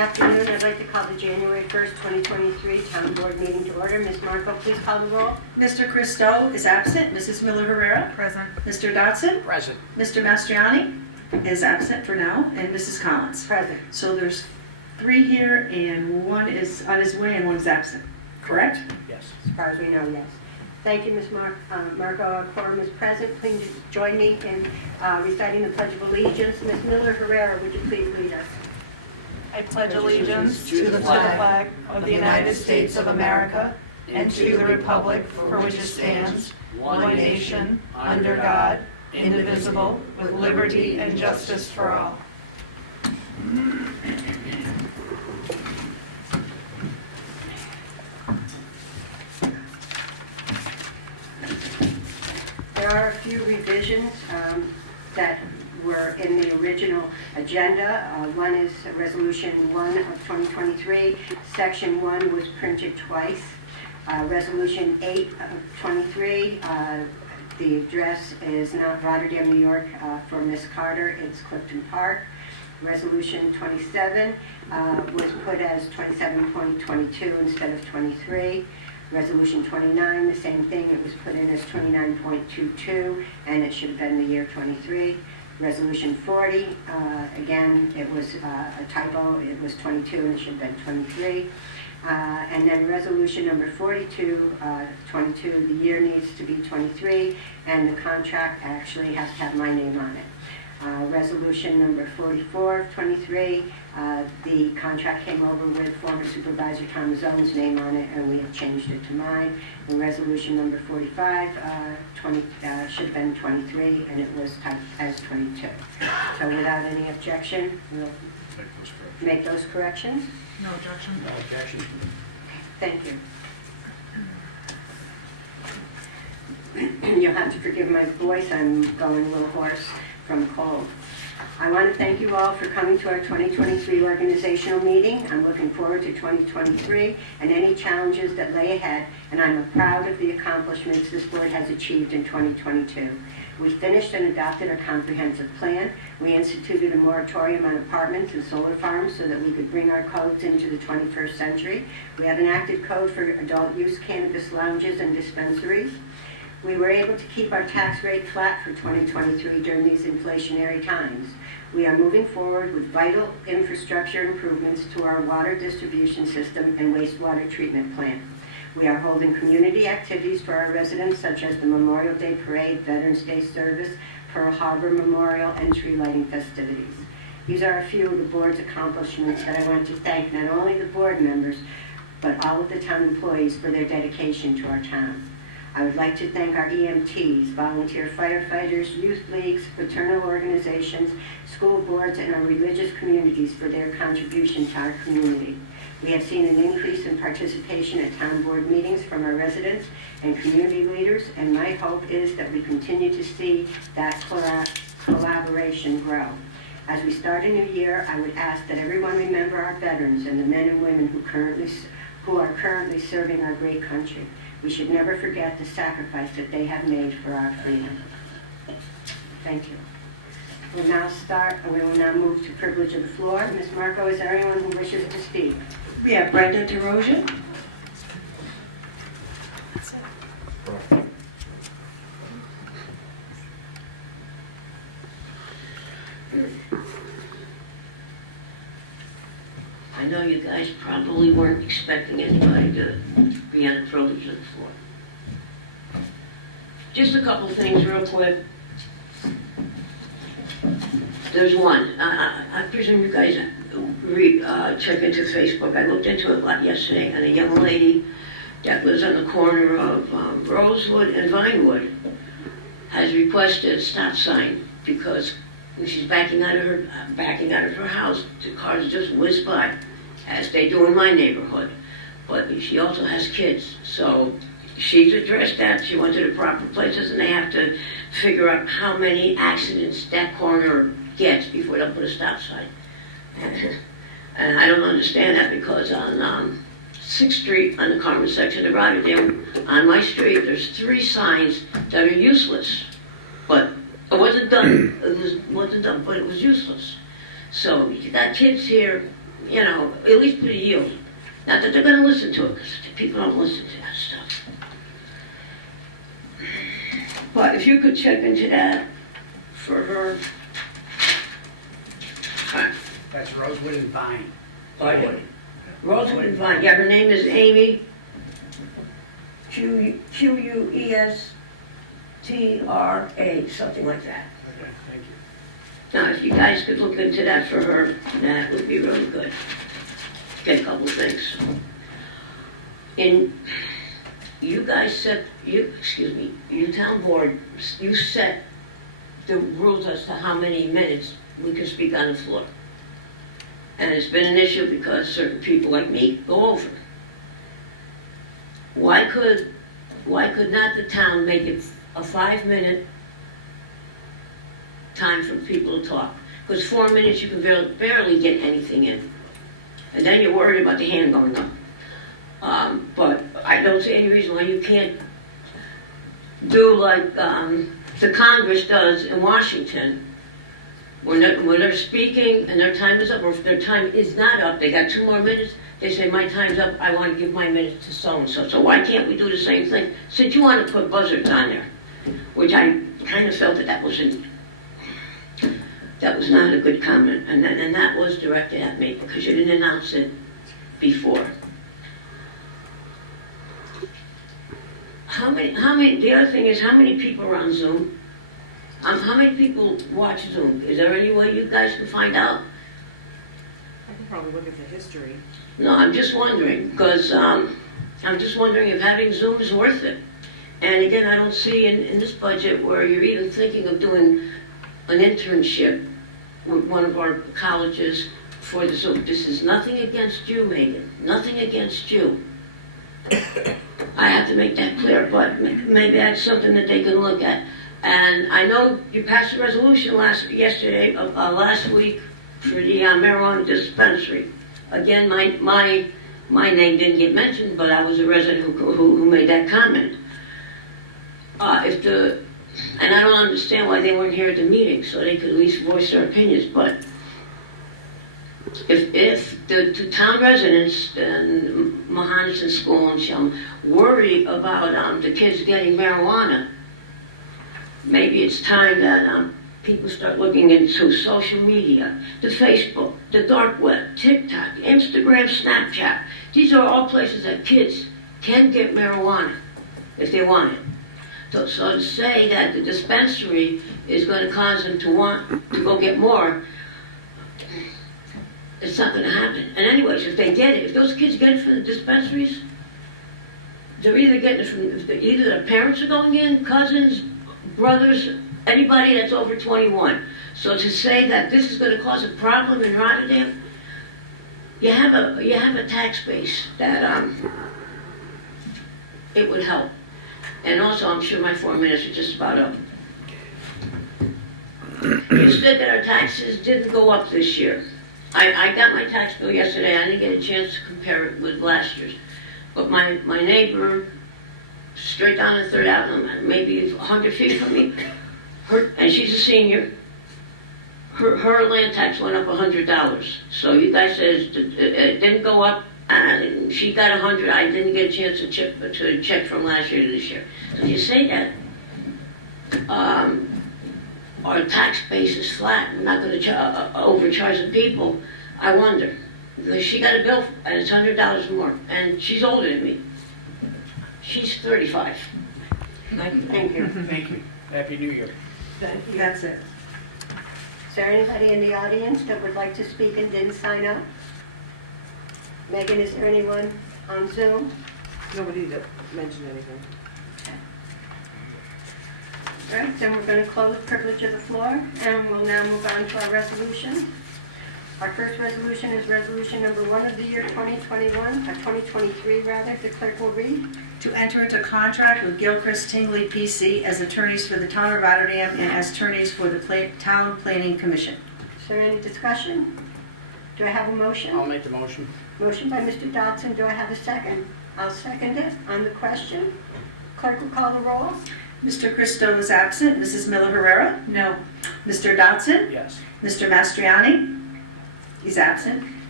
afternoon. I'd like to call the January 1st, 2023 Town Board meeting to order. Ms. Marco, please call the roll. Mr. Christo is absent. Mrs. Miller Herrera. Present. Mr. Dotson. Present. Mr. Mastriani is absent for now, and Mrs. Collins. Present. So there's 3 here, and 1 is on his way, and 1 is absent. Correct? Yes. As far as we know, yes. Thank you, Ms. Marco. Our quorum is present. Please join me in reciting the Pledge of Allegiance. Ms. Miller Herrera, would you please lead us? I pledge allegiance to the flag of the United States of America and to the republic for which it stands, one nation, under God, indivisible, with liberty and justice for all. There are a few revisions that were in the original agenda. One is Resolution 1 of 2023. Section 1 was printed twice. Resolution 8 of 23, the address is not Rotterdam, New York for Ms. Carter, it's Clifton Park. Resolution 27 was put as 27.22 instead of 23. Resolution 29, the same thing, it was put in as 29.22, and it should have been the year 23. Resolution 40, again, it was a typo, it was 22 and it should have been 23. And then resolution number 42, 22, the year needs to be 23, and the contract actually has to have my name on it. Resolution number 44 of 23, the contract came over with former Supervisor Tom Zone's name on it, and we have changed it to mine. And resolution number 45 should have been 23, and it was typed as 22. So without any objection, we'll make those corrections. No objection. No objection. Thank you. You'll have to forgive my voice, I'm going a little hoarse from cold. I want to thank you all for coming to our 2023 organizational meeting. I'm looking forward to 2023 and any challenges that lay ahead, and I'm proud of the accomplishments this board has achieved in 2022. We finished and adopted our comprehensive plan. We instituted a moratorium on apartments and solar farms so that we could bring our codes into the 21st century. We have enacted code for adult use cannabis lounges and dispensaries. We were able to keep our tax rate flat for 2023 during these inflationary times. We are moving forward with vital infrastructure improvements to our water distribution system and wastewater treatment plant. We are holding community activities for our residents, such as the Memorial Day Parade, Veterans Day Service, Pearl Harbor Memorial, and tree lighting festivities. These are a few of the board's accomplishments that I want to thank not only the board members, but all of the town employees for their dedication to our town. I would like to thank our EMTs, volunteer firefighters, youth leagues, fraternal organizations, school boards, and our religious communities for their contribution to our community. We have seen an increase in participation at town board meetings from our residents and community leaders, and my hope is that we continue to see that collaboration grow. As we start a new year, I would ask that everyone remember our veterans and the men and women who are currently serving our great country. We should never forget the sacrifice that they have made for our freedom. Thank you. We will now move to privilege of the floor. Ms. Marco, is there anyone who wishes to speak? We have Brenda DeRosa. I know you guys probably weren't expecting anybody to be on the privilege of the floor. Just a couple things real quick. There's one. I presume you guys check into Facebook. I looked into it a lot yesterday, and a young lady that lives on the corner of Rosewood and Vinewood has requested a stop sign because when she's backing out of her house, the cars just whiz by, as they do in my neighborhood. But she also has kids, so she's addressed that. She went to the proper places, and they have to figure out how many accidents that corner gets before they'll put a stop sign. And I don't understand that because on 6th Street, on the Carmen section of Rotterdam, on my street, there's 3 signs that are useless. But it wasn't done. It wasn't done, but it was useless. So you got kids here, you know, at least put a yield. Not that they're gonna listen to it, because people don't listen to that stuff. But if you could check into that for her. That's Rosewood and Vine. Rosewood and Vine, yeah, her name is Amy, Questra, something like that. Okay, thank you. Now, if you guys could look into that for her, that would be really good. Get a couple of things. You guys set, you town board, you set the rules as to how many minutes we can speak on the floor. And it's been an issue because certain people like me go over. Why could not the town make it a 5-minute time for people to talk? Because 4 minutes you can barely get anything in. And then you're worried about the hand going up. But I don't see any reason why you can't do like the Congress does in Washington, when they're speaking and their time is up, or if their time is not up, they got 2 more minutes, they say, my time's up, I want to give my minute to so-and-so. So why can't we do the same thing? Since you want to put buzzards on there, which I kind of felt that was not a good comment, and that was directed at me because you didn't announce it before. The other thing is, how many people are on Zoom? How many people watch Zoom? Is there any way you guys can find out? I can probably look at the history. No, I'm just wondering, because I'm just wondering if having Zoom is worth it. And again, I don't see in this budget where you're even thinking of doing an internship with one of our colleges for the Zoom. This is nothing against you, Megan. Nothing against you. I have to make that clear, but maybe that's something that they can look at. And I know you passed a resolution last week for the marijuana dispensary. Again, my name didn't get mentioned, but I was a resident who made that comment. And I don't understand why they weren't here at the meeting, so they could at least voice their opinions. But if the town residents and Mohannes School and Shelm worry about the kids getting marijuana, maybe it's time that people start looking into social media, the Facebook, the dark web, TikTok, Instagram, Snapchat. These are all places that kids can get marijuana if they want it. So to say that the dispensary is going to cause them to want to go get more, it's not going to happen. And anyways, if they get it, if those kids get it from the dispensaries, they're either getting it from, either their parents are going in, cousins, brothers, anybody that's over 21. So to say that this is going to cause a problem in Rotterdam, you have a tax base that it would help. And also, I'm sure my 4 minutes are just about up. You said that our taxes didn't go up this year. I got my tax bill yesterday. I didn't get a chance to compare it with last year's. But my neighbor, straight down the 3rd Avenue, maybe 100 feet from me, and she's a senior, her land tax went up $100. So you guys said it didn't go up, and she got 100. I didn't get a chance to check from last year to this year. So you say that our tax base is flat, we're not going to overcharge the people, I wonder. Because she got a bill, and it's $100 more, and she's older than me. She's 35. Thank you. Thank you. Happy New Year. That's it. Is there anybody in the audience that would like to speak and didn't sign up? Megan, is there anyone on Zoom? Nobody mentioned anything. All right, then we're going to close privilege of the floor, and we'll now move on to our resolution. Our first resolution is resolution number 1 of the year 2023 rather. The clerk will read. To enter into contract with Gilchrist Tingley PC as attorneys for the town of Rotterdam and as attorneys for the Town Planning Commission. Is there any discussion? Do I have a motion? I'll make the motion. Motion by Mr. Dodson. Do I have a second? I'll second it. On the question, clerk will call the roll. Mr. Christo is absent. Mrs. Miller Herrera? No. Mr. Dodson? Yes. Mr. Mastriani? He's absent.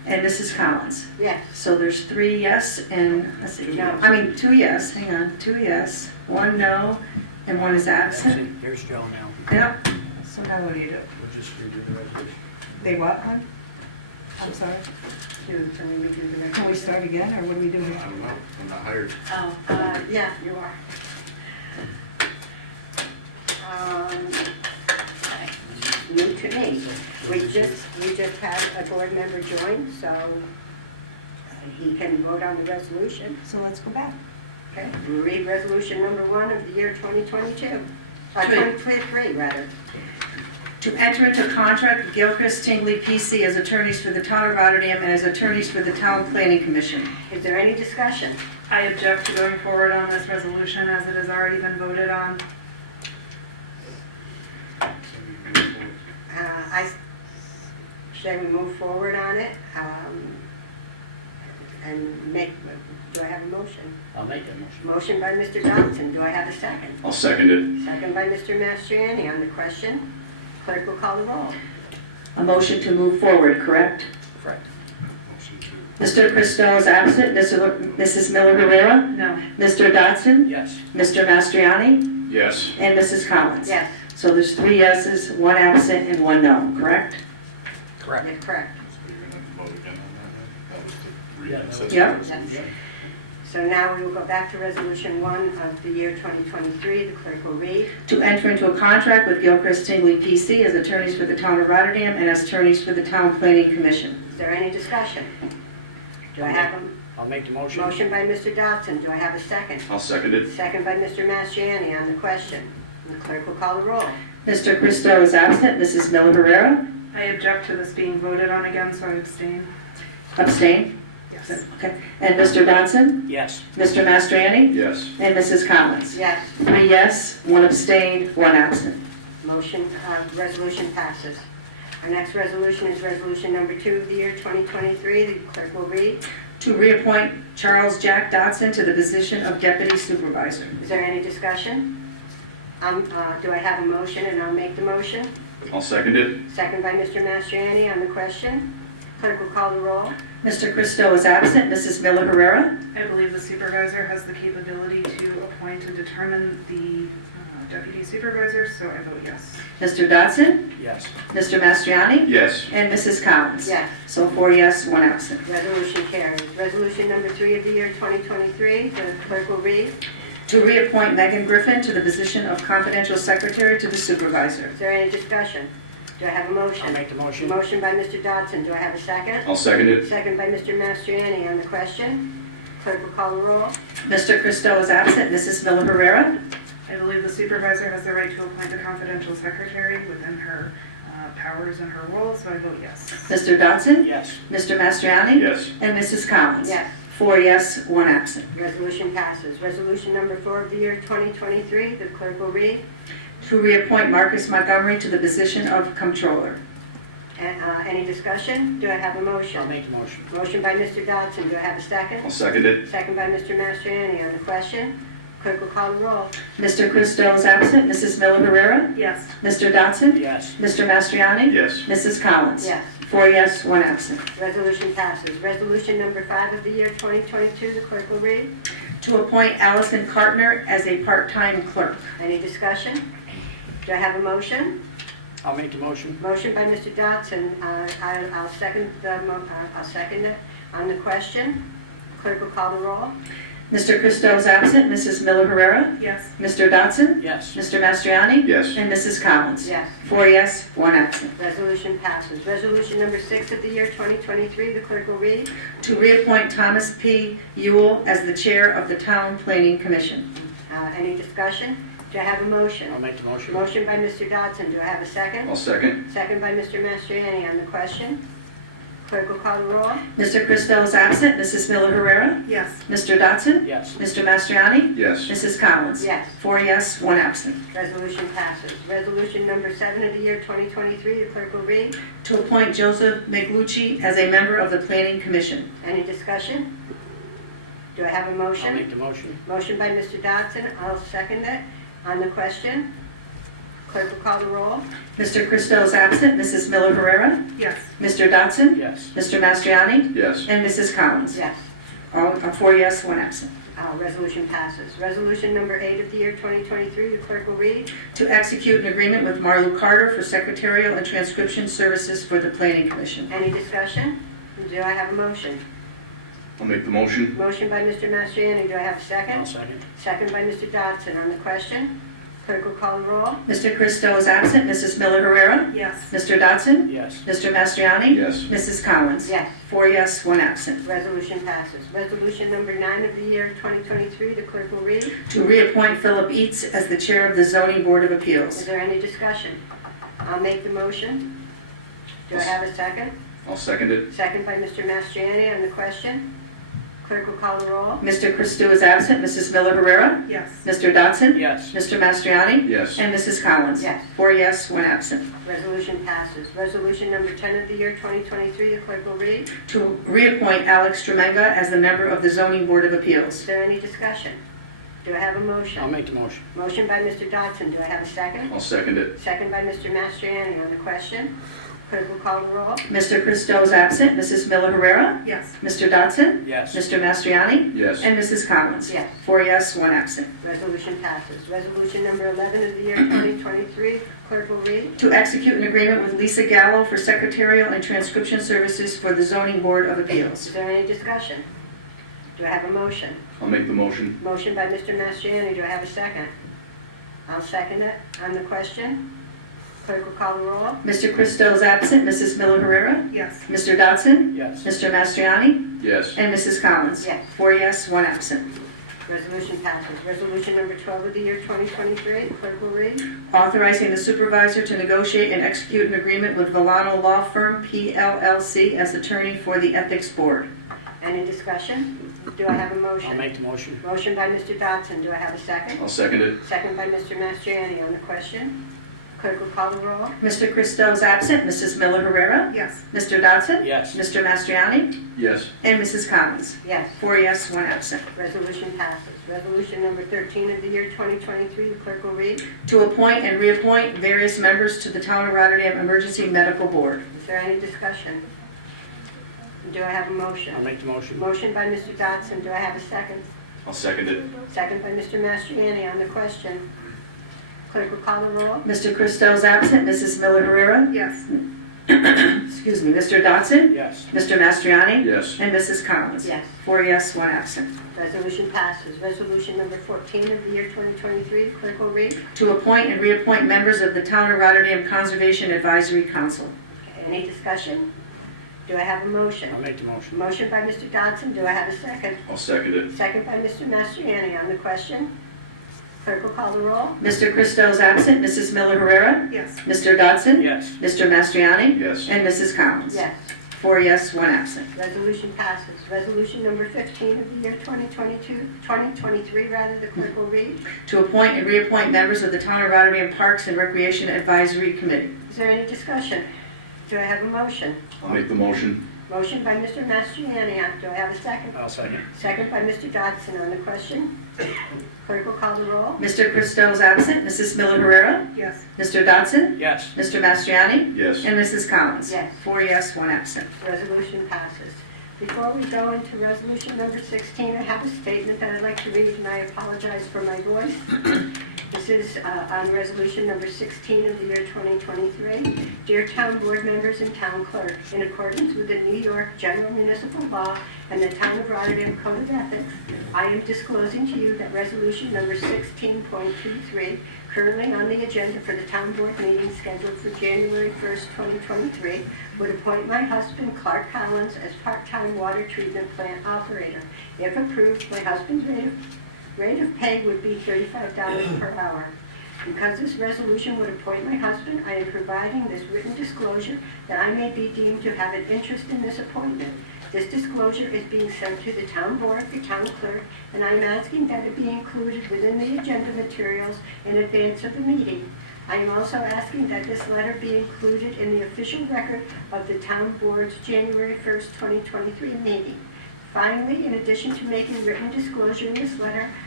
and Mrs. Collins. Yes. So there's 3 yes and, let's see, No. 2 yes, hang on, 2 yes, 1 no, and 1 is absent. Here's Joe now. Yep. So now what do you do? We'll just redo the resolution. They what, hon? I'm sorry. Can we start again, or what do we do here? I don't know, I'm not hired. Oh, yeah, you are. New to me. We just had a board member join, so he can vote on the resolution. So let's go back. Okay, we'll read resolution number 1 of the year 2022. 2023, rather. To enter into contract with Gilchrist Tingley PC as attorneys for the town of Rotterdam and as attorneys for the town planning commission. Is there any discussion? I object to going forward on this resolution as it has already been voted on. I say we move forward on it, and do I have a motion? I'll make that motion. Motion by Mr. Dodson, do I have a second? I'll second it. Second by Mr. Mastriani on the question. Clerk will call the roll. A motion to move forward, correct? Correct. Motion Mr. Christo is absent. Mrs. Miller Rivera? No. Mr. Dodson? Yes. Mr. Mastriani? to, yes. And Mrs. Collins? Yes, So there's 3 yeses, 1 absent, and 1 no, correct? Correct. that's correct. So you're gonna have to vote again on that, right? That was the Yeah, reading. that Says was- Yep. resolution. So now we will go back to resolution 1 of the year 2023. The clerk will read. To enter into a contract with Gilchrist Tingley PC as attorneys for the town of Rotterdam and as attorneys for the town planning commission. Is there any discussion? Do I have I'll make the a motion. motion by Mr. Dodson? Do I have a second? I'll second it. Second by Mr. Mastriani on the question. The clerk will call the roll. Mr. Christo is absent. Mrs. Miller Rivera? I object to this being voted on again, so I abstain. Abstain? Yes. Okay. And Mr. Dodson? Yes. Mr. Mastriani? Yes. And Mrs. Collins? Yes, 3 yes, 1 abstained, 1 absent. motion, resolution passes. Our next resolution is resolution number 2 of the year 2023. The clerk will read. To reappoint Charles Jack Dodson to the position of deputy supervisor. Is there any discussion? Do I have a motion, and I'll make the motion? I'll second it. Second by Mr. Mastriani on the question. Clerk will call the roll. Mr. Christo is absent. Mrs. Miller Herrera? I believe the supervisor has the capability to appoint and determine the deputy supervisor, so I vote yes. Mr. Dodson? Yes. Mr. Mastriani? Yes. And Mrs. Collins? Yes, So 4 yes, 1 absent. resolution carries. Resolution number 3 of the year 2023. The clerk will read. To reappoint Megan Griffin to the position of confidential secretary to the supervisor. Is there any discussion? Do I have a motion? I'll make the motion. Motion by Mr. Dodson. Do I have a second? I'll second it. Second by Mr. Mastriani on the question. Clerk will call the roll. Mr. Christo is absent. Mrs. Miller Herrera? I believe the supervisor has the right to appoint a confidential secretary within her powers and her role, so I vote yes. Mr. Dodson? Yes. Mr. Mastriani? Yes. And Mrs. Collins? Yes, 4 yes, 1 absent. resolution passes. Resolution number 4 of the year 2023. The clerk will read. To reappoint Marcus Montgomery to the position of comptroller. Any discussion? Do I have a I'll motion? make the motion. Motion by Mr. Dodson. Do I have a second? I'll second it. Second by Mr. Mastriani on the question. Clerk will call the roll. Mr. Christo is absent. Mrs. Miller Herrera? Yes. Mr. Dodson? Yes. Mr. Mastriani? Yes. Mrs. Collins? Yes, 4 yes, 1 absent. resolution passes. Resolution number 5 of the year 2022. The clerk will read. To appoint Allison Cartner as a part-time clerk. Any discussion? Do I have a motion? I'll make the motion. Motion by Mr. Dodson. I'll second it on the question. Clerk will call the roll. Mr. Christo is absent. Mrs. Miller Herrera? Yes. Mr. Dodson? Yes. Mr. Mastriani? Yes. And Mrs. Collins? Yes, 4 yes, 1 absent. resolution passes. Resolution number 6 of the year 2023. The clerk will read. To reappoint Thomas P. Ewell as the chair of the Town Planning Commission. Any discussion? Do I have a motion? I'll make the motion. Motion by Mr. Dodson. Do I have a second? I'll second. Second by Mr. Mastriani on the question. Clerk will call the roll. Mr. Christo is absent. Mrs. Miller Herrera? Yes. Mr. Dodson? Yes. Mr. Mastriani? Yes. Mrs. Collins? Yes, 4 yes, 1 absent. resolution passes. Resolution number 7 of the year 2023. The clerk will read. To appoint Joseph Miglucci as a member of the Planning Commission. Any discussion? Do I have a I'll motion? make the motion. Motion by Mr. Dodson. I'll second it on the question. Clerk will call the roll. Mr. Christo is absent. Mrs. Miller Herrera? Yes. Mr. Dodson? Yes. Mr. Mastriani? Yes. And Mrs. Collins? Yes. All, 4 yes, 1 absent. Resolution passes. Resolution number 8 of the year 2023, the clerk will read. To execute an agreement with Marlou Carter for secretarial and transcription services for the Planning Commission. Any discussion? Do I have a motion? I'll make the motion. Motion by Mr. Mastriani. Do I have a I'll second? second. Second by Mr. Dodson. On the question, clerk will call the roll. Mr. Christo is absent. Mrs. Miller Herrera? Yes. Mr. Dodson? Yes. Mr. Mastriani? Yes. Mrs. Collins? Yes. 4 yes, 1 absent. Resolution passes. Resolution number 9 of the year 2023, the clerk will read. To reappoint Philip Eats as the chair of the Zoning Board of Is Appeals. there any discussion? I'll make the motion. Do I have a second? I'll second it. Second by Mr. Mastriani. On the question, clerk will call the roll. Mr. Christo is absent. Mrs. Miller Herrera? Yes. Mr. Dodson? Yes. Mr. Mastriani? Yes. And Mrs. Collins? Yes. 4 yes, 1 absent. Resolution passes. Resolution number 10 of the year 2023, the clerk will read. To reappoint Alex Tremenga as the member of the Zoning Board of Is Appeals. there any discussion? Do I have a motion? I'll make the motion. Motion by Mr. Dodson. Do I have a second? I'll second it. Second by Mr. Mastriani. On the question, clerk will call the roll. Mr. Christo is absent. Mrs. Miller Herrera? Yes. Mr. Dodson? Yes. Mr. Mastriani? Yes. And Mrs. Collins? Yes. 4 yes, 1 absent. Resolution passes. Resolution number 11 of the year 2023, clerk will read. To execute an agreement with Lisa Gallo for secretarial and transcription services for the Zoning Board of Appeals. Is there any discussion? Do I have a motion? I'll make the motion. Motion by Mr. Mastriani. Do I have a second? I'll second it. On the question, clerk will call the roll. Mr. Christo is absent. Mrs. Miller Herrera? Yes. Mr. Dodson? Yes. Mr. Mastriani? Yes. And Mrs. Collins? Yes. 4 yes, 1 absent. Resolution passes. Resolution number 12 of the year 2023, clerk will read. Authorizing the supervisor to negotiate and execute an agreement with Villano Law Firm, PLLC, as attorney for the Ethics Board. Any discussion? Do I have a I'll motion? make the motion. Motion by Mr. Dodson. Do I have a second? I'll second it. Second by Mr. Mastriani. On the question, clerk will call the roll. Mr. Christo is absent. Mrs. Miller Herrera? Yes. Mr. Dodson? Yes. Mr. Mastriani? Yes. And Mrs. Collins? Yes. 4 yes, 1 absent. Resolution passes. Resolution number 13 of the year 2023, the clerk will read. To appoint and reappoint various members to the Town of Rotterdam Emergency Medical Board. Is there any discussion? Do I have a motion? I'll make the motion. Motion by Mr. Dodson. Do I have a second? I'll second it. Second by Mr. Mastriani. On the question, clerk will call the roll. Mr. Christo is absent. Mrs. Miller Herrera? Yes. Excuse me. Mr. Dodson? Yes. Mr. Mastriani? Yes. And Mrs. Collins? Yes. 4 yes, 1 absent. Resolution passes. Resolution number 14 of the year 2023, the clerk will read. To appoint and reappoint members of the Town of Rotterdam Conservation Advisory Council. Okay, any discussion? Do I have a motion? I'll make the motion. Motion by Mr. Dodson. Do I have a second? I'll second it. Second by Mr. Mastriani. On the question, clerk will call the roll. Mr. Christo is absent. Mrs. Miller Herrera? Yes. Mr. Dodson? Yes. Mr. Mastriani? Yes. And Mrs. Collins? Yes. 4 yes, 1 absent. Resolution passes. Resolution number 15 of the year 2023, the clerk will read. To appoint and reappoint members of the Town of Rotterdam Parks and Recreation Advisory Committee. Is there any discussion? Do I have a motion? I'll make the motion. Motion by Mr. Mastriani. Do I have a second? I'll second. Second by Mr. Dodson. On the question, clerk will call the roll. Mr. Christo is absent. Mrs. Miller Herrera? Yes. Mr. Dodson? Yes. Mr. Mastriani? Yes. And Mrs. Collins? Yes. 4 yes, 1 absent. Resolution passes. Before we go into resolution number 16, I have a statement that I'd like to read, and I apologize for my voice. This is on resolution number 16 of the year 2023. Dear Town Board members and Town Clerk, in accordance with the New York General Municipal Law and the Town of Rotterdam Code of Ethics, I am disclosing to you that resolution number 16.23, currently on the agenda for the Town Board meeting scheduled for January 1st, 2023, would appoint my husband, Clark Collins, as part-time water treatment plant operator. If approved, my husband's rate of pay would be $35 per hour. Because this resolution would appoint my husband, I am providing this written disclosure that I may be deemed to have an interest in this appointment. This disclosure is being sent to the Town Board, the Town Clerk, and I am asking that it be included within the agenda materials in advance of the meeting. I am also asking that this letter be included in the official record of the Town Board's January 1st, 2023 meeting. Finally, in addition to making written disclosure in this letter,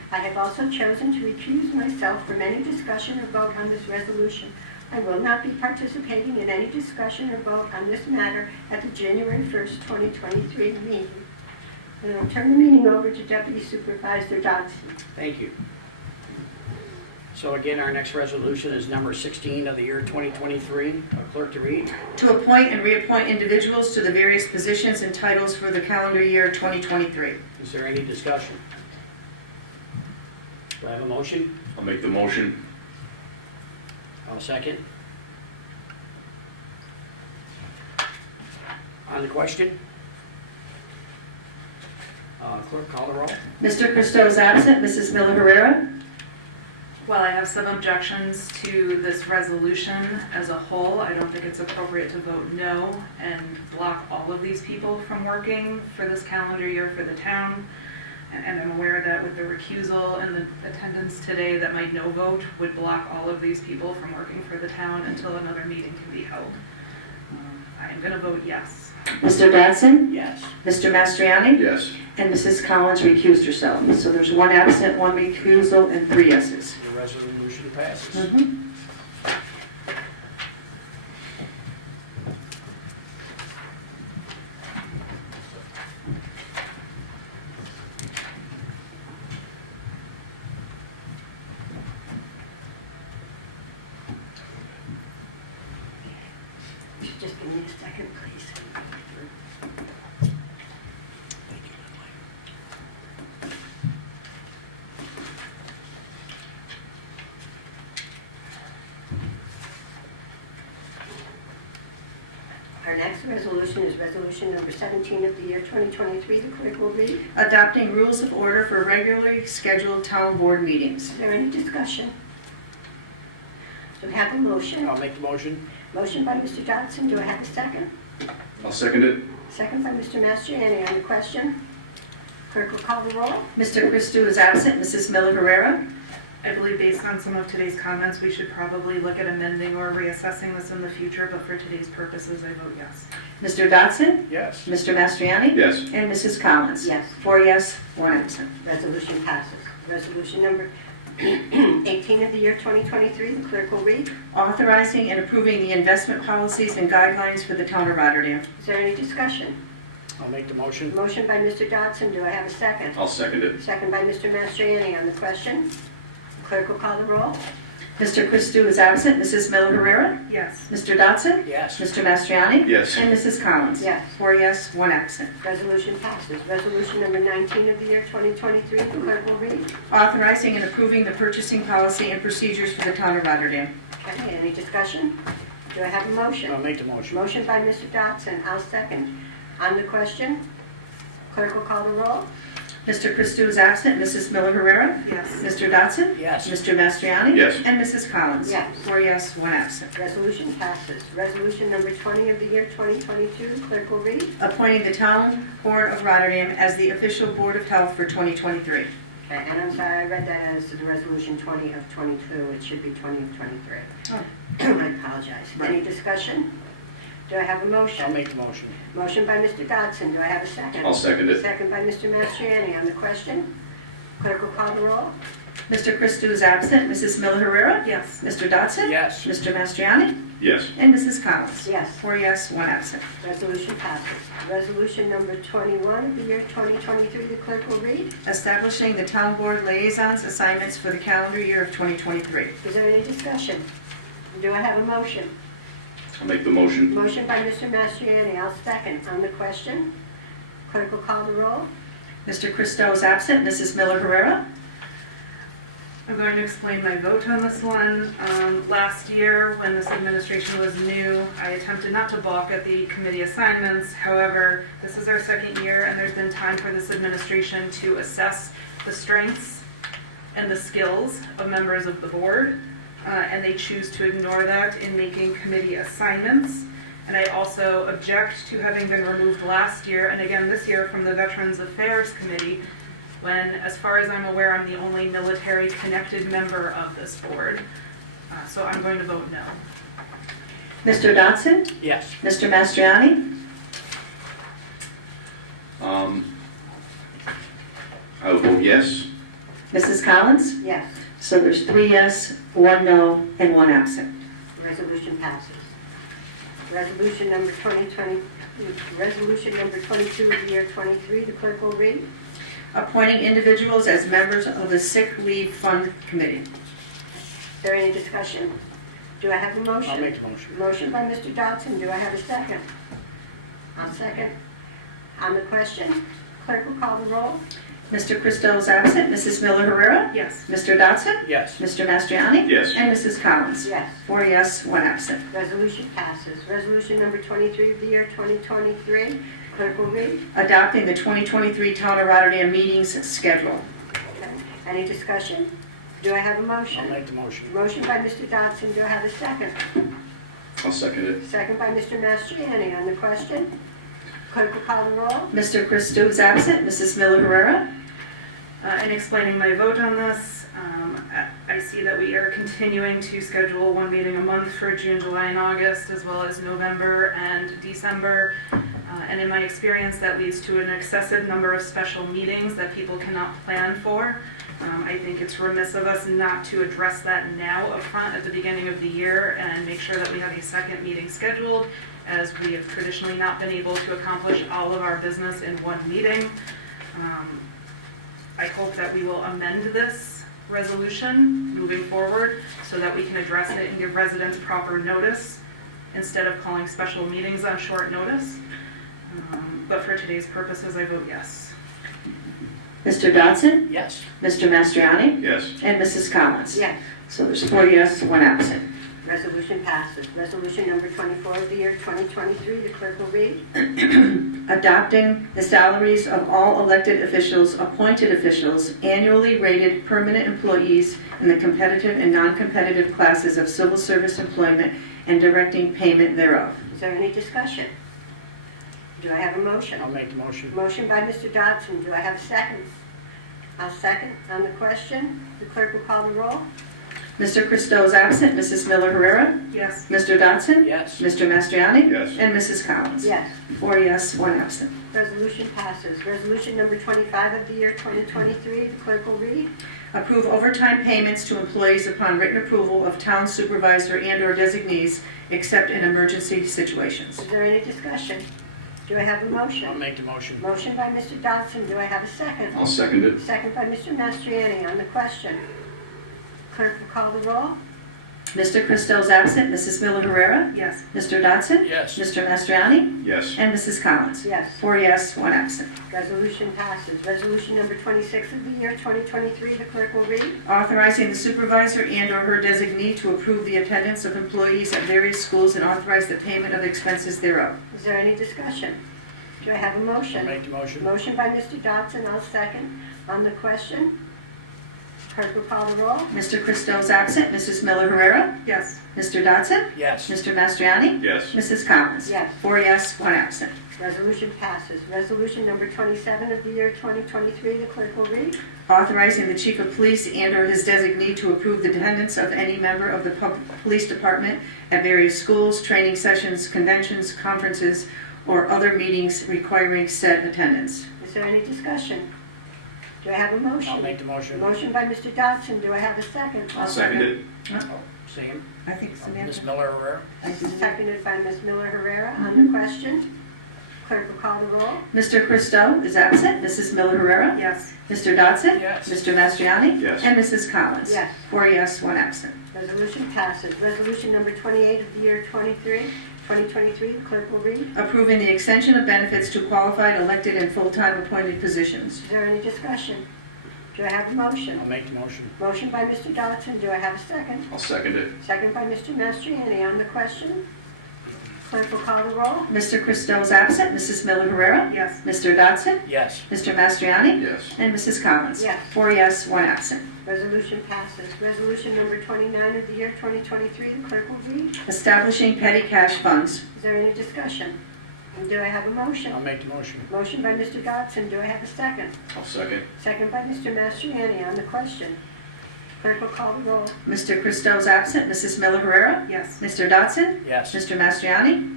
I have also chosen to recuse myself from any discussion or vote on this resolution. I will not be participating in any discussion or vote on this matter at the January 1st, 2023 meeting. And I'll turn the meeting over to Deputy Supervisor Dodson. Thank you. So again, our next resolution is number 16 of the year 2023. Clerk to read. To appoint and reappoint individuals to the various positions and titles for the calendar year 2023. Is there any discussion? Do I have a motion? I'll make the motion. I'll second. On the question? Clerk, call the roll. Mr. Christo is absent. Mrs. Miller Herrera? While I have some objections to this resolution as a whole, I don't think it's appropriate to vote no and block all of these people from working for this calendar year for the town. And I'm aware that with the recusal and the attendance today, that my no vote would block all of these people from working for the town until another meeting can be held. I am going to vote yes. Mr. Dodson? Yes. Mr. Mastriani? Yes. And Mrs. Collins recused herself. So there's one absent, one recusal, and 3 yeses. The resolution passes. Mhm. Just give me a second, please. Our next resolution is resolution number 17 of the year 2023. The clerk will read. Adopting rules of order for regularly scheduled town board meetings. Is there any discussion? Do we have a motion? I'll make the motion. Motion by Mr. Dodson. Do I have a second? I'll second it. Second by Mr. Mastriani. On the question, clerk will call the roll. Mr. Christo is absent. Mrs. Miller Herrera? I believe based on some of today's comments, we should probably look at amending or reassessing this in the future, but for today's purposes, I vote yes. Mr. Dodson? Yes. Mr. Mastriani? Yes. And Mrs. Collins? Yes. 4 yes, 1 absent. Resolution passes. Resolution number 18 of the year 2023. The clerk will read. Authorizing and approving the investment policies and guidelines for the town of Rotterdam. Is there any discussion? I'll make the motion. Motion by Mr. Dodson. Do I have a second? I'll second it. Second by Mr. Mastriani. On the question, clerk will call the roll. Mr. Christo is absent. Mrs. Miller Herrera? Yes. Mr. Dodson? Yes. Mr. Mastriani? Yes. And Mrs. Collins? Yes. 4 yes, 1 absent. Resolution passes. Resolution number 19 of the year 2023. The clerk will read. Authorizing and approving the purchasing policy and procedures for the town of Rotterdam. Okay, any discussion? Do I have a motion? I'll make the motion. Motion by Mr. Dodson. I'll second. On the question, clerk will call the roll. Mr. Christo is absent. Mrs. Miller Herrera? Yes. Mr. Dodson? Yes. Mr. Mastriani? Yes. And Mrs. Collins? Yes. 4 yes, 1 absent. Resolution passes. Resolution number 20 of the year 2022. The clerk will read. Appointing the town board of Rotterdam as the official board of health for 2023. Okay, and I'm sorry, I read that as the resolution 20 of 22. It should be 20 of 23. Oh. I apologize. Any discussion? Do I have a I'll motion? make the motion. Motion by Mr. Dodson. Do I have a second? I'll second it. Second by Mr. Mastriani. On the question, clerk will call the roll. Mr. Christo is absent. Mrs. Miller Herrera? Yes. Mr. Dodson? Yes. Mr. Mastriani? Yes. And Mrs. Collins? Yes. 4 yes, 1 absent. Resolution passes. Resolution number 21 of the year 2023. The clerk will read. Establishing the town board liaisons assignments for the calendar year of 2023. Is there any discussion? Do I have a motion? I'll make the motion. Motion by Mr. Mastriani. I'll second. On the question, clerk will call the roll. Mr. Christo is absent. Mrs. Miller Herrera? I'm going to explain my vote on this one. Last year, when this administration was new, I attempted not to balk at the committee assignments. However, this is our second year, and there's been time for this administration to assess the strengths and the skills of members of the board, and they choose to ignore that in making committee assignments. And I also object to having been removed last year, and again this year, from the Veterans Affairs Committee, when, as far as I'm aware, I'm the only military-connected member of this board. So I'm going to vote no. Mr. Dodson? Yes. Mr. Mastriani? I will vote yes. Mrs. Collins? Yes, So there's 3 yes, 1 no, and 1 absent. resolution passes. Resolution number 22 of the year 23, the clerk will read. Appointing individuals as members of the Sick Leave Fund Committee. Is there any discussion? Do I have a motion? I'll make the motion. Motion by Mr. Dodson, do I have a second? I'll second. On the question, clerk will call the roll. Mr. Christo is absent. Mrs. Miller Herrera? Yes. Mr. Dodson? Yes. Mr. Mastriani? Yes. And Mrs. Collins? Yes, 4 yes, 1 absent. resolution passes. Resolution number 23 of the year 2023, clerk will read. Adopting the 2023 Town of Rotterdam meetings schedule. Okay. Any discussion? Do I have a motion? I'll make the motion. Motion by Mr. Dodson, do I have a second? I'll second it. Second by Mr. Mastriani. On the question, clerk will call the roll. Mr. Christo is absent. Mrs. Miller Herrera? In explaining my vote on this, I see that we are continuing to schedule one meeting a month for June, July, and August, as well as November and December. And in my experience, that leads to an excessive number of special meetings that people cannot plan for. I think it's remiss of us not to address that now upfront at the beginning of the year and make sure that we have a second meeting scheduled, as we have traditionally not been able to accomplish all of our business in one meeting. I hope that we will amend this resolution moving forward so that we can address it and give residents proper notice instead of calling special meetings on short notice. But for today's purposes, I vote yes. Mr. Dodson? Yes. Mr. Mastriani? Yes. And Mrs. Collins? Yes, So there's 4 yes, 1 absent. resolution passes. Resolution number 24 of the year 2023, the clerk will read. Adopting the salaries of all elected officials, appointed officials, annually rated permanent employees in the competitive and non-competitive classes of civil service employment and directing payment thereof. Is there any discussion? Do I have a motion? I'll make the motion. Motion by Mr. Dodson, do I have a second? I'll second. On the question, the clerk will call the roll. Mr. Christo is absent. Mrs. Miller Herrera? Yes. Mr. Dodson? Yes. Mr. Mastriani? Yes. And Mrs. Collins? Yes, 4 yes, 1 absent. resolution passes. Resolution number 25 of the year 2023, the clerk will read. Approve overtime payments to employees upon written approval of town supervisor and/or designees, except in emergency situations. Is there any discussion? Do I have a I'll motion? make the motion. Motion by Mr. Dodson, do I have a second? I'll second it. Second by Mr. Mastriani. On the question, clerk will call the roll. Mr. Christo is absent. Mrs. Miller Herrera? Yes. Mr. Dodson? Yes. Mr. Mastriani? Yes. And Mrs. Collins? Yes, 4 yes, 1 absent. resolution passes. Resolution number 26 of the year 2023, the clerk will read. Authorizing the supervisor and/or her designee to approve the attendance of employees at various schools and authorize the payment of expenses thereof. Is there any discussion? Do I have a I'll motion? make the motion. Motion by Mr. Dodson, I'll second. On the question, clerk will call the roll. Mr. Christo is absent. Mrs. Miller Herrera? Yes. Mr. Dodson? Yes. Mr. Mastriani? Yes. Mrs. Collins? Yes. 4 yes, 1 absent. Resolution passes. Resolution number 27 of the year 2023, the clerk will read. Authorizing the chief of police and/or his designee to approve the attendance of any member of the police department at various schools, training sessions, conventions, conferences, or other meetings requiring said attendance. Is there any discussion? Do I have a motion? I'll make the motion. Motion by Mr. Dodson, do I have a second? I'll second it. Same. I think Ms. Samantha. Miller Herrera? Seconded by Ms. Miller Herrera. On the question, clerk will call the roll. Mr. Christo is absent. Mrs. Miller Herrera? Yes. Mr. Dodson? Yes. Mr. Mastriani? Yes. And Mrs. Collins? Yes. 4 yes, 1 absent. Resolution passes. Resolution number 28 of the year 2023, the clerk will read. Approving the extension of benefits to qualified elected and full-time appointed positions. Is there any discussion? Do I have a motion? I'll make the motion. Motion by Mr. Dodson, do I have a second? I'll second it. Second by Mr. Mastriani. On the question, clerk will call the roll. Mr. Christo is absent. Mrs. Miller Herrera? Yes. Mr. Dodson? Yes. Mr. Mastriani? Yes. And Mrs. Collins? Yes. 4 yes, 1 absent. Resolution passes. Resolution number 29 of the year 2023, the clerk will read. Establishing petty cash funds. Is there any discussion? And do I have a motion? I'll make the motion. Motion by Mr. Dodson, do I have a second? I'll second. Second by Mr. Mastriani. On the question, clerk will call the roll. Mr. Christo is absent. Mrs. Miller Herrera? Yes. Mr. Dodson? Yes. Mr. Mastriani?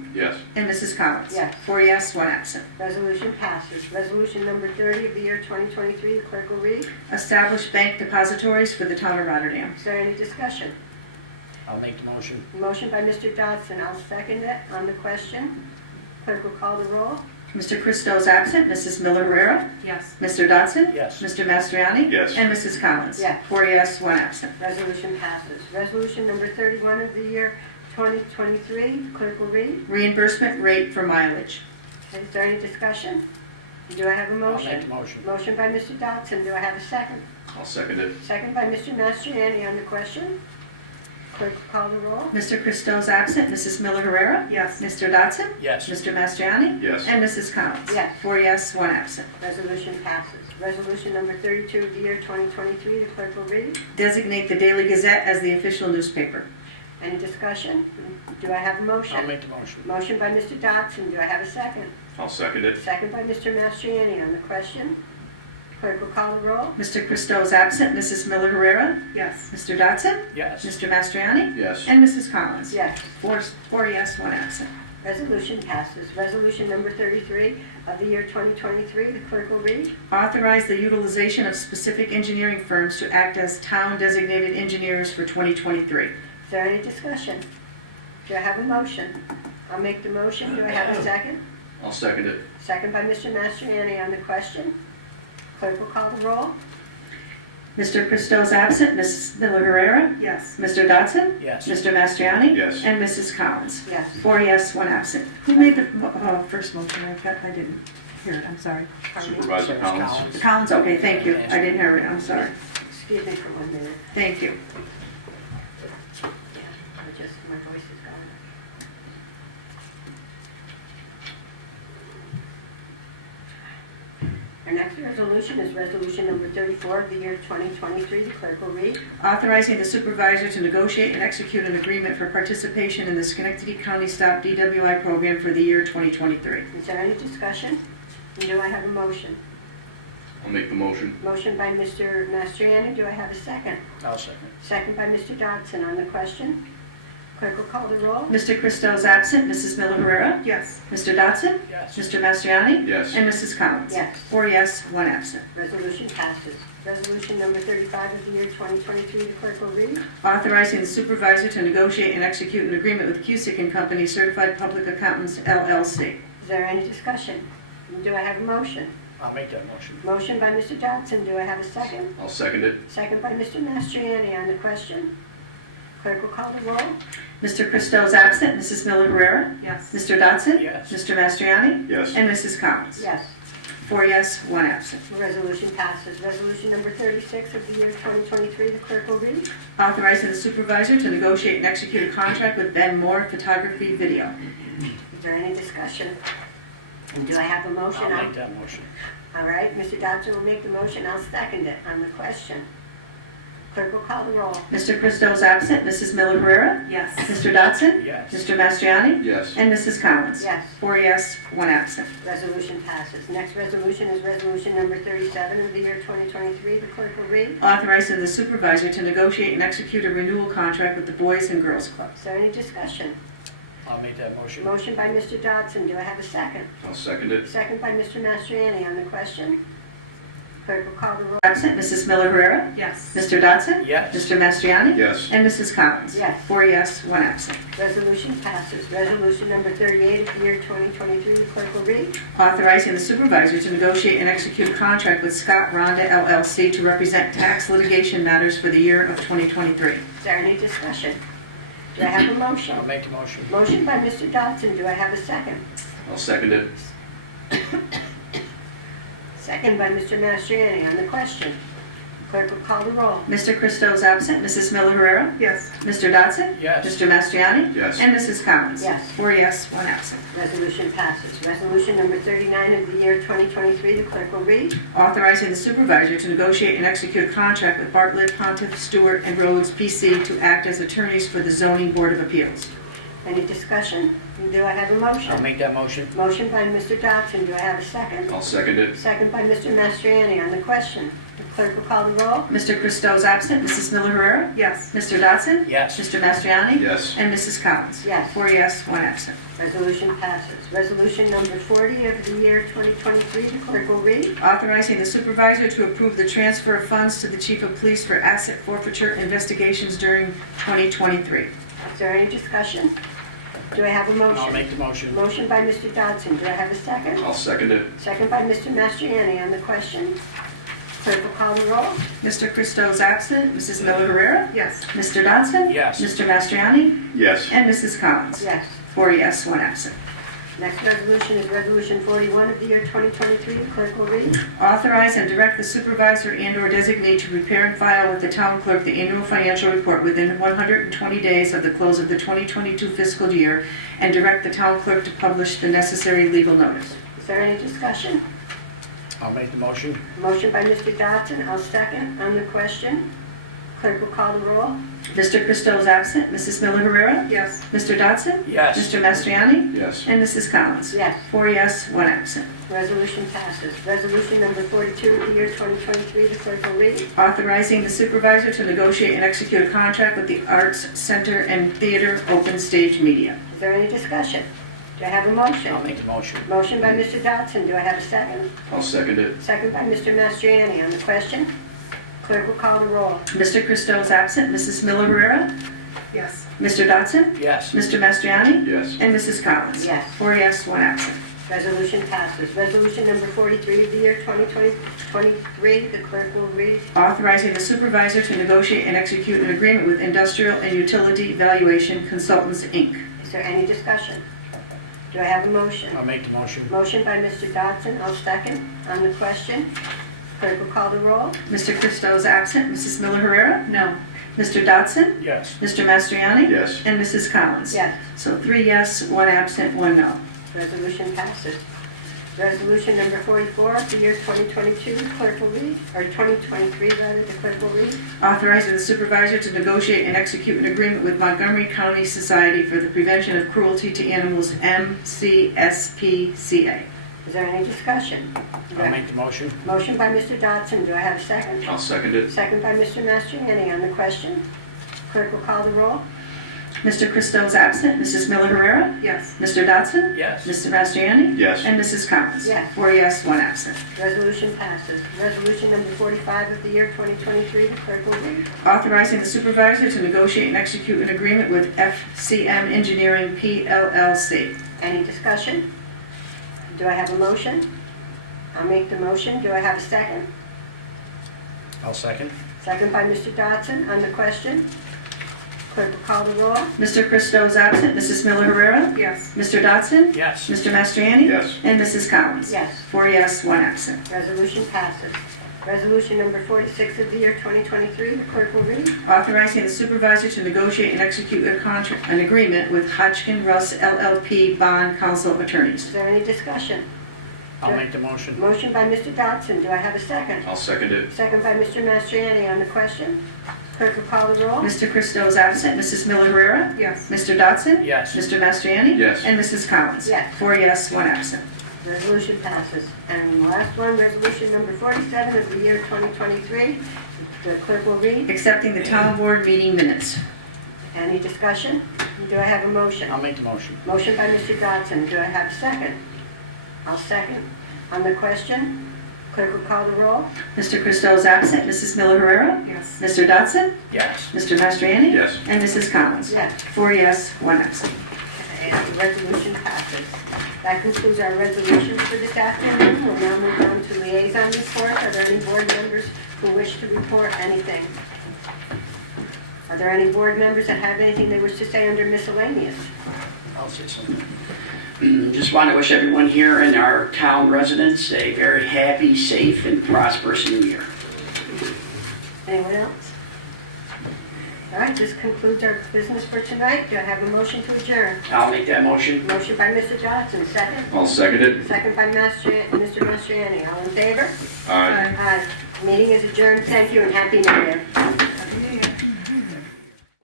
Dotson? Yes. And Mrs. Collins? Yes. 4 yes, 1 absent. Resolution passes. Resolution number 30 of the year 2023, the clerk will read. Establish bank depositories for the town of Rotterdam. Is there any discussion? I'll make the motion. Motion by Mr. Dodson, I'll second it. On the question, clerk will call the roll. Mr. Christo is absent. Mrs. Miller Herrera? Yes. Mr. Dodson? Yes. Mr. Mastriani? Yes. And Mrs. Collins? Yes. 4 yes, 1 absent. Resolution passes. Resolution number 31 of the year 2023, clerk will read. Reimbursement rate for mileage. Is there any discussion? Do I have a I'll make the motion? motion. Motion by Mr. Dodson, do I have a second? I'll second it. Second by Mr. Mastriani on the question. Clerk will call the roll. Mr. Christo is absent. Mrs. Miller Herrera? Yes. Mr. Dodson? Yes. Mr. Mastriani? Yes. And Mrs. Collins? Yes. 4 yes, 1 absent. Resolution passes. Resolution number 32 of the year 2023, the clerk will read. Designate the Daily Gazette as the official newspaper. Any discussion? Do I have a motion? I'll make the motion. Motion by Mr. Dodson, do I have a second? I'll second it. Second by Mr. Mastriani on the question. Clerk will call the roll. Mr. Christo is absent. Mrs. Miller Herrera? Yes. Mr. Dodson? Yes. Mr. Mastriani? Yes. And Mrs. Collins? Yes. 4 yes, 1 absent. Resolution passes. Resolution number 33 of the year 2023, the clerk will read. Authorize the utilization of specific engineering firms to act as town-designated engineers for 2023. Is there any discussion? Do I have a motion? I'll make the motion. Do I have a second? I'll second it. Second by Mr. Mastriani on the question. Clerk will call the roll. Mr. Christo is absent. Mrs. Miller Herrera? Yes. Mr. Dodson? Yes. Mr. Mastriani? Yes. And Mrs. Collins? Yes. 4 yes, 1 absent. Who made the first motion? I didn't hear it. I'm sorry. Pardon me. Supervisor Sarah Collins. Collins. Collins, okay, thank you. I didn't hear it. I'm sorry. Excuse me for 1 minute. Thank you. Yeah, my voice is gone. Our next resolution is resolution number 34 of the year 2023. The clerk will read. Authorizing the supervisor to negotiate and execute an agreement for participation in the Schenectady County Stop DWI program for the year 2023. Is there any discussion? And do I have a motion? I'll make the motion. Motion by Mr. Mastriani. Do I have a second? I'll second. Second by Mr. Dodson on the question. Clerk will call the roll. Mr. Christo is absent. Mrs. Miller Herrera? Yes. Mr. Dodson? Yes. Mr. Mastriani? Yes. And Mrs. Collins? Yes. 4 yes, 1 absent. Resolution passes. Resolution number 35 of the year 2023. The clerk will read. Authorizing the supervisor to negotiate and execute an agreement with Cusick and Company Certified Public Accountants, LLC. Is there any discussion? Do I have a motion? I'll make that motion. Motion by Mr. Dodson. Do I have a second? I'll second it. Second by Mr. Mastriani on the question. Clerk will call the roll. Mr. Christo is absent. Mrs. Miller Herrera? Yes. Mr. Dodson? Yes. Mr. Mastriani? Yes. And Mrs. Collins? Yes. 4 yes, 1 absent. The resolution passes. Resolution number 36 of the year 2023. The clerk will read. Authorizing the supervisor to negotiate and execute a contract with Ben Moore Photography Video. Is there any discussion? And do I have a motion? I'll make that motion. All right, Mr. Dodson will make the motion. I'll second it on the question. Clerk will call the roll. Mr. Christo is absent. Mrs. Miller Herrera? Yes. Mr. Dodson? Yes. Mr. Mastriani? Yes. And Mrs. Collins? Yes. 4 yes, 1 absent. Resolution passes. Next resolution is resolution number 37 of the year 2023. The clerk will read. Authorizing the supervisor to negotiate and execute a renewal contract with the Boys and Girls Club. Is there any discussion? I'll make that motion. Motion by Mr. Dodson. Do I have a second? I'll second it. Second by Mr. Mastriani on the question. Clerk will call the roll. Absent, Mrs. Miller Herrera? Yes. Mr. Dodson? Yes. Mr. Mastriani? Yes. And Mrs. Collins? Yes. 4 yes, 1 absent. Resolution passes. Resolution number 38 of the year 2023. The clerk will read. Authorizing the supervisor to negotiate and execute a contract with Scott Ronda LLC to represent tax litigation matters for the year of 2023. Is there any discussion? Do I have a motion? I'll make the motion. Motion by Mr. Dodson. Do I have a second? I'll second it. Second by Mr. Mastriani on the question. Clerk will call the roll. Mr. Christo is absent. Mrs. Miller Herrera? Yes. Mr. Dodson? Yes. Mr. Mastriani? Yes. And Mrs. Collins? Yes. 4 yes, 1 absent. Resolution passes. Resolution number 39 of the year 2023. The clerk will read. Authorizing the supervisor to negotiate and execute a contract with Bartlett, Pontiff, Stewart, and Rhodes, P.C. to act as attorneys for the Zoning Board of Appeals. Any discussion? Do I have a I'll motion? make that motion. Motion by Mr. Dodson. Do I have a second? I'll second it. Second by Mr. Mastriani on the question. Clerk will call the roll. Mr. Christo is absent. Mrs. Miller Herrera? Yes. Mr. Dodson? Yes. Mr. Mastriani? Yes. And Mrs. Collins? Yes. 4 yes, 1 absent. Resolution passes. Resolution number 40 of the year 2023, the clerk will read. Authorizing the supervisor to approve the transfer of funds to the chief of police for asset forfeiture investigations during 2023. Is there any discussion? Do I have a motion? I'll make the motion. Motion by Mr. Dodson. Do I have a second? I'll second it. Second by Mr. Mastriani on the question. Clerk will call the roll. Mr. Christo is absent. Mrs. Miller Herrera? Yes. Mr. Dodson? Yes. Mr. Mastriani? Yes. And Mrs. Collins? Yes. 4 yes, 1 absent. Next resolution is Resolution 41 of the year 2023. The clerk will read. Authorize and direct the supervisor and/or designate to prepare and file with the town clerk the annual financial report within 120 days of the close of the 2022 fiscal year, and direct the town clerk to publish the necessary legal notice. Is there any discussion? I'll make the motion. Motion by Mr. Dodson. I'll second on the question. Clerk will call the roll. Mr. Christo is absent. Mrs. Miller Herrera? Yes. Mr. Dodson? Yes. Mr. Mastriani? Yes. And Mrs. Collins? Yes. 4 yes, 1 absent. Resolution passes. Resolution number 42 of the year 2023. The clerk will read. Authorizing the supervisor to negotiate and execute a contract with the Arts Center and Theater Open Stage Media. Is there any discussion? Do I have a motion? I'll make the motion. Motion by Mr. Dodson. Do I have a second? I'll second it. Second by Mr. Mastriani on the question. Clerk will call the roll. Mr. Christo is absent. Mrs. Miller Herrera? Yes. Mr. Dodson? Yes. Mr. Mastriani? Yes. And Mrs. Collins? Yes. 4 yes, 1 absent. Resolution passes. Resolution number 43 of the year 2023. The clerk will read. Authorizing the supervisor to negotiate and execute an agreement with Industrial and Utility Valuation Consultants, Inc. Is there any discussion? Do I have a motion? I'll make the motion. Motion by Mr. Dodson. I'll second on the question. Clerk will call the roll. Mr. Christo is absent. Mrs. Miller Herrera? No. Mr. Dodson? Yes. Mr. Mastriani? Yes. And Mrs. Collins? Yes. So 3 yes, 1 absent, 1 no. Resolution passes. Resolution number 44 of the year 2022. The clerk will read. Or 2023 rather. The clerk will read. Authorizing the supervisor to negotiate and execute an agreement with Montgomery County Society for the Prevention of Cruelty to Animals, MCSPCA. Is there any discussion? I'll make the motion. Motion by Mr. Dodson. Do I have a second? I'll second it. Second by Mr. Mastriani on the question. Clerk will call the roll. Mr. Christo is absent. Mrs. Miller Herrera? Yes. Mr. Dodson? Yes. Mr. Mastriani? Yes. And Mrs. Collins? Yes. 4 yes, 1 absent. Resolution passes. Resolution number 45 of the year 2023. The clerk will read. Authorizing the supervisor to negotiate and execute an agreement with FCM Engineering PLLC. Any discussion? Do I have a motion? I'll make the motion. Do I have a second? I'll second. Second by Mr. Dodson on the question. Clerk will call the roll. Mr. Christo is absent. Mrs. Miller Herrera? Yes. Mr. Dodson? Yes. Mr. Mastriani? Yes. And Mrs. Collins? Yes. 4 yes, 1 absent. Resolution passes. Resolution number 46 of the year 2023. The clerk will read. Authorizing the supervisor to negotiate and execute an agreement with Hodgkin Russ LLP Bond Counsel Attorneys. Is there any discussion? I'll make the motion. Motion by Mr. Dodson. Do I have a second? I'll second it. Second by Mr. Mastriani on the question. Clerk will call the roll. Mr. Christo is absent. Mrs. Miller Herrera? Yes. Mr. Dodson? Yes. Mr. Mastriani? Yes. And Mrs. Collins? Yes. 4 yes, 1 absent. Resolution passes. And the last one, resolution number 47 of the year 2023. The clerk will read. Accepting the town board meeting minutes. Any discussion? Do I have a motion? I'll make the motion. Motion by Mr. Dodson. Do I have a second? I'll second. On the question, clerk will call the roll. Mr. Christo is absent. Mrs. Miller Herrera? Yes. Mr. Dodson? Yes. Mr. Mastriani? Yes. And Mrs. Collins? Yes. 4 yes, 1 absent. And the resolution passes. That concludes our resolutions for this afternoon. We'll now move on to liaison reports. Are there any board members who wish to report anything? Are there any board members that have anything they wish to say under miscellaneous? I'll say something. Just want to wish everyone here and our town residents a very happy, safe, and prosperous new year. Anyone else? All right, this concludes our business for tonight. Do I have a motion to adjourn? I'll make that motion. Motion by Mr. Johnson, second. I'll second it. Second by Mr. Mastriani. All in favor? Aye. Aye. Meeting is adjourned. Thank you and Happy New Year.